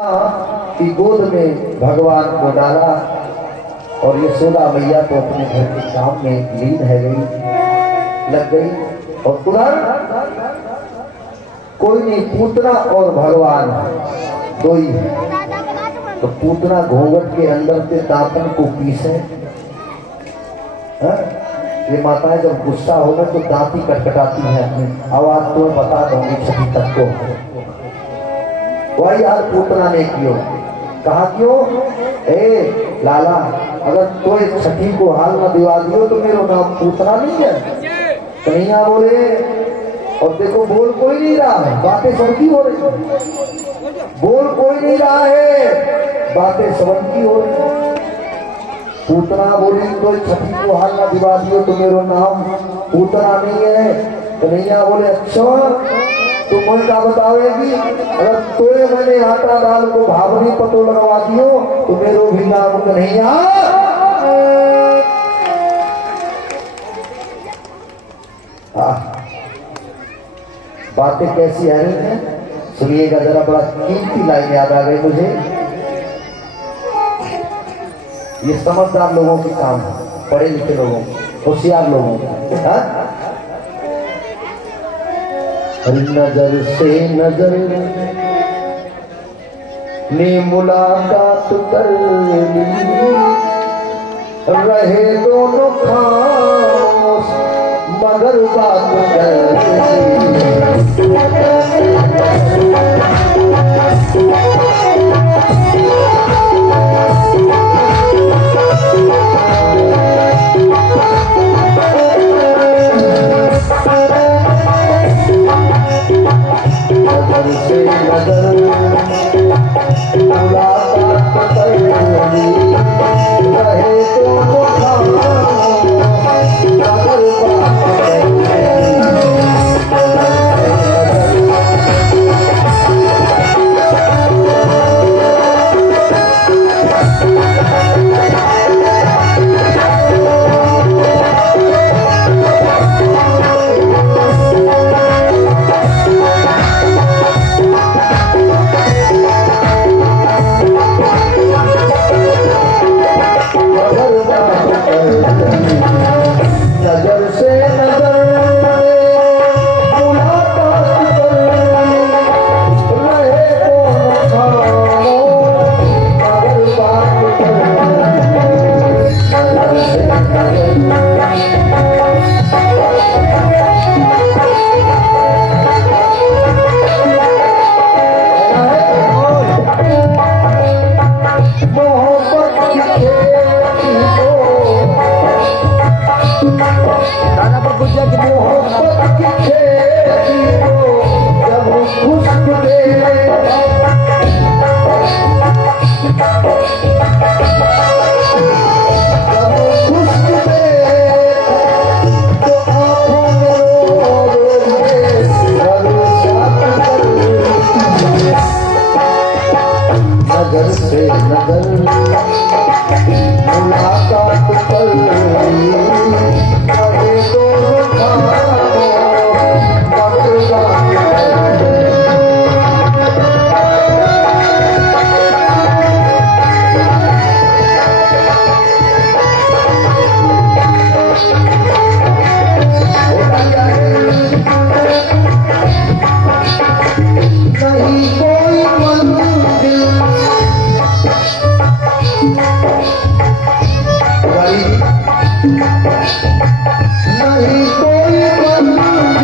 की गोद में भगवान को डाला और यशोदा मैया तो अपने घर के काम में लीन है गई, लग गई। और उधर कोई नहीं, पूतना और भगवान दो ही है। तो पूतना घूंघट के अंदर से दातन को पीसे। ये माताएं जब गुस्सा होगा तो दांत ही कटकटाती है अपनी आवाज, तो बता दूंगी छठी तक को। वही आज पूतना ने क्यों कहा, क्यों ए लाला, अगर तो छठी को हाल न दिवा दियो तो मेरा नाम पूतना नहीं है। कन्हैया बोले, और देखो बोल कोई नहीं रहा है, बातें सबकी हो रही, बोल कोई नहीं रहा है, बातें सबकी हो रही। पूतना बोली तो छठी को हाल न दिवा दियो तो मेरा नाम पूतना नहीं है। कन्हैया बोले, अच्छा तो मैं क्या बतावेगी, अगर तोए मैंने आटा दाल को भावनी पतो लगवा दियो तो मेरो भी नाम कन्हैया। बातें कैसी आ रही हैं सुनिएगा जरा, बड़ा कीमती लाइन याद आ गई मुझे। ये समझदार लोगों के काम है, पढ़े लिखे लोगों, होशियार लोगों का। नजर से नजर ने मुलाकात कर ली, रहे दोनों खामोश मगर बात कर नहीं कोई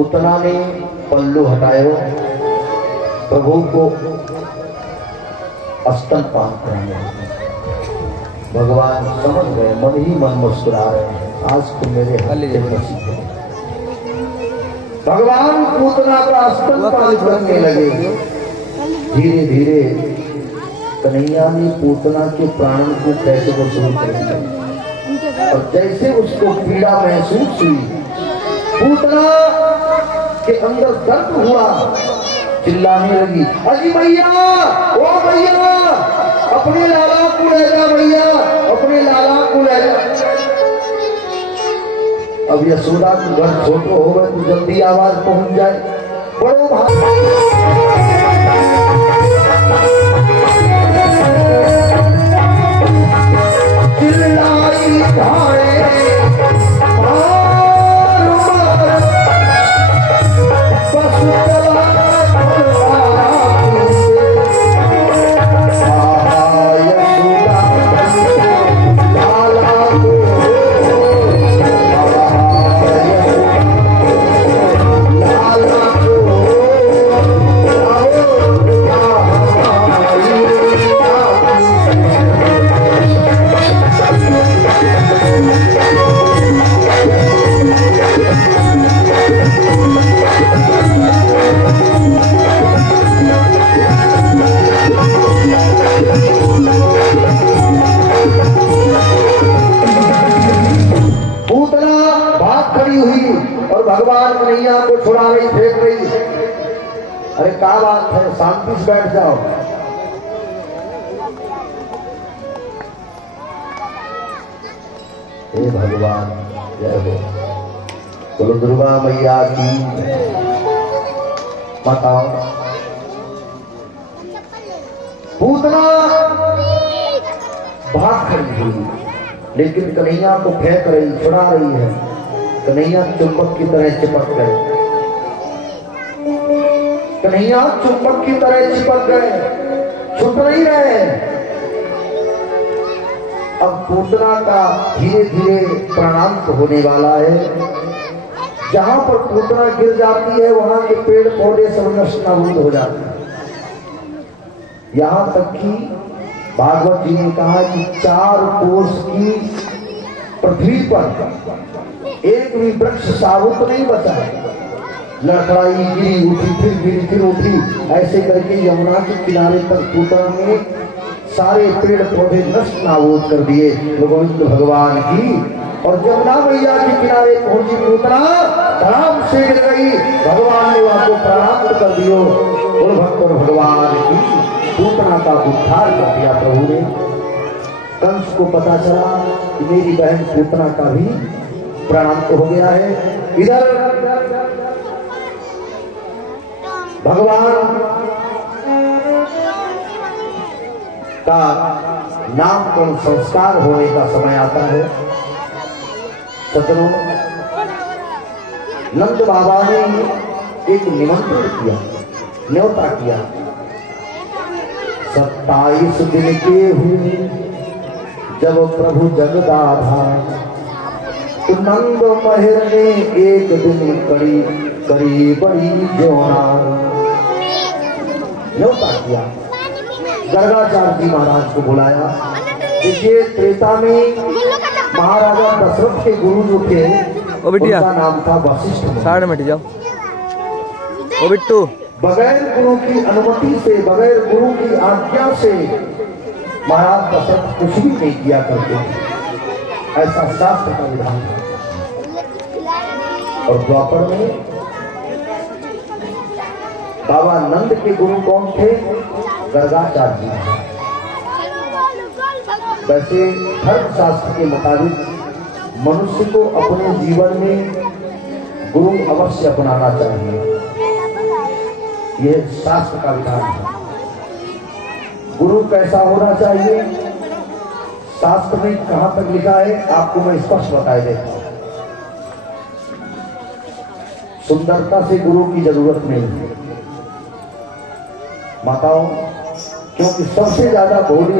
पूतना ने पल्लू हटायो, प्रभु को स्तनपान कराने। भगवान समझ गए, मन ही मन मुस्कुरा रहे हैं, आज तो मेरे हल्ले नसीब है। भगवान पूतना का स्तनपान करने लगे। धीरे धीरे कन्हैया ने पूतना के प्राणों को कैसे को शुरू कर दिया, और जैसे उसको पीड़ा महसूस हुई, पूतना के अंदर दर्द हुआ, चिल्लाने लगी, अजी भैया, ओ भैया, अपने लाला को ले जा भैया, अपने लाला को ले जा। अब यशोदा का घर छोटो हो गए तो जल्दी आवाज पहुंच जाए। बड़ो भाई चिल्लाई भाई भगवान कन्हैया को छुड़ा रही, फेंक रही। अरे क्या बात है, शांति से बैठ जाओ। हे भगवान, जय हो। बोलो दुर्गा मैया की। बताओ, पूतना भाग खड़ी हुई, लेकिन कन्हैया को फेंक रही, छुड़ा रही है। कन्हैया चुंबक की तरह चिपक गए, कन्हैया चुंबक की तरह चिपक गए, छूट नहीं रहे। अब पूतना का धीरे धीरे प्राणांत होने वाला है। जहां पर पूतना गिर जाती है, वहां के पेड़ पौधे सब नष्ट नाबूद हो जाते हैं। यहां तक कि भागवत जी ने कहा कि 4 कोस की पृथ्वी पर एक भी वृक्ष साबुत नहीं बचा। लड़खड़ाई, गिरी उठी, फिर गिरी, फिर उठी, ऐसे करके यमुना के किनारे तक पूतना ने सारे पेड़ पौधे नष्ट नाबूद कर दिए। गोविंद भगवान की। और यमुना मैया के किनारे पहुंची पूतना, धड़ाम से गिर गई। भगवान ने वहां को प्रणाम कर दियो। और भक्त भगवान की पूतना का उद्धार कर दिया प्रभु ने। कंस को पता चला कि मेरी बहन पूतना का भी प्राणांत हो गया है। इधर भगवान का नामकरण संस्कार होने का समय आता है। सतरो नंद बाबा ने एक निमंत्रण किया, न्योता किया। 27 दिन के हुए जब प्रभु जगदाधा, तो नंद महर ने एक दिन करी बड़ी जोना। न्योता किया, गर्गाचार्य जी महाराज को बुलाया। देखिए, त्रेता में महाराजा दशरथ के गुरु जो थे, उनका नाम था वशिष्ठ। साइड में जाओ। ओ बिट्टू, बगैर गुरु की अनुमति से, बगैर गुरु की आज्ञा से महाराज दशरथ कुछ भी नहीं किया करते, ऐसा शास्त्र का विधान था। और द्वापर में बाबा नंद के गुरु कौन थे? गर्गाचार्य जी। वैसे धर्मशास्त्र के मुताबिक मनुष्य को अपने जीवन में गुरु अवश्य अपनाना चाहिए, यह शास्त्र का विधान है। गुरु कैसा होना चाहिए, शास्त्र में कहां तक लिखा है आपको मैं स्पष्ट बताए देता हूं। सुंदरता से गुरु की जरूरत नहीं है माताओं, क्योंकि सबसे ज्यादा भोली